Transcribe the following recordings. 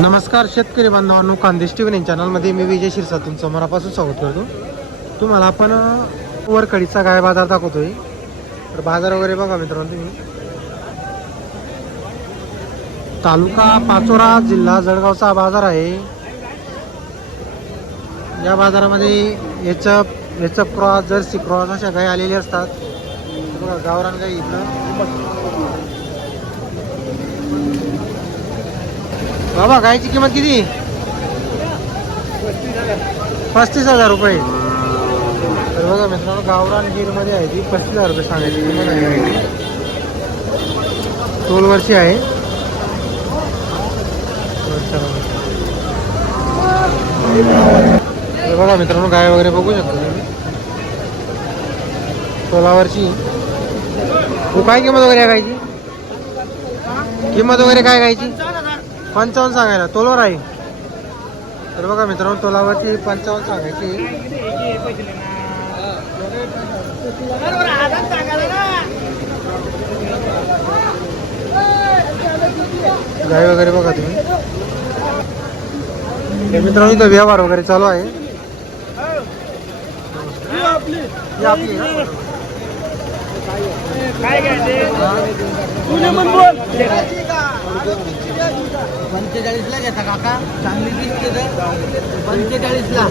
नमस्कार शेतकरी बांधवांनो खानदेश टी चॅनलमध्ये मी विजय शिरसा तुमचं मनापासून स्वागत करतो. तुम्हाला आपण वरकडीचा गाय बाजार दाखवतोय. तर बाजार वगैरे बघा मित्रांनो तुम्ही. तालुका पाचोरा जिल्हा जळगावचा बाजार आहे. या बाजारामध्ये याचं याचं क्रॉस जर्सी क्रॉस अशा गाय आलेल्या असतात. बघा गावरान गाई इथं. बाबा गायची किंमत किती? पस्तीस हजार रुपये. तर बघा मित्रांनो गावरान गिरमध्ये आहे ती. पस्तीस हजार रुपये सांगायची किंमत आहे. गायची वर्षी आहे. तर बघा मित्रांनो गाय वगैरे बघू शकतो तुम्ही. सोळावरची काय किंमत वगैरे आहे गायची? किंमत वगैरे काय गायची? पंचावन्न सांगायला. तोलावर आहे. तर बघा मित्रांनो तोलावरची पंचावन्न सांगायची. गाय वगैरे बघा तुम्ही. तर मित्रांनो इथं व्यवहार वगैरे चालू आहे. ना? पंचेचाळीसला घेता काका. चांगली दिसते तर. पंचेचाळीसला.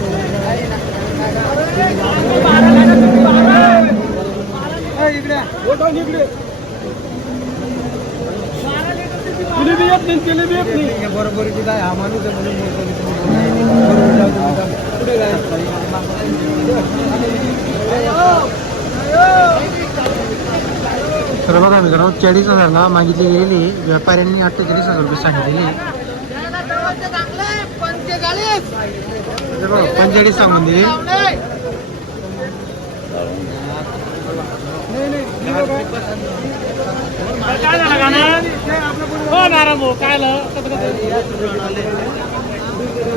बरोबरीची काय हा माणूस आहे म्हणून तर बघा मित्रांनो चाळीस हजारला मागितली गेलेली आहे. व्यापाऱ्यांनी अठ्ठेचाळीस हजार रुपये सांगितलेली पंचेचाळीस सांगून दिली. हो, हो, काय झालं?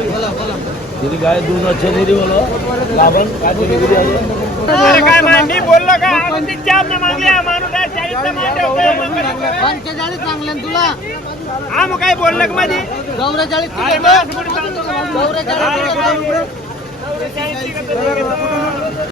काय तेरी गाय दूध अच्छे नहीं बोलो लाभन काय तरी किती आहे. अरे काय मांडी बोललो का? ती चार न मागली हा माणूस आहे चाळीस न मांडे चांगले तुला? हा मग काय बोललं का माझी? चौवेचाळीस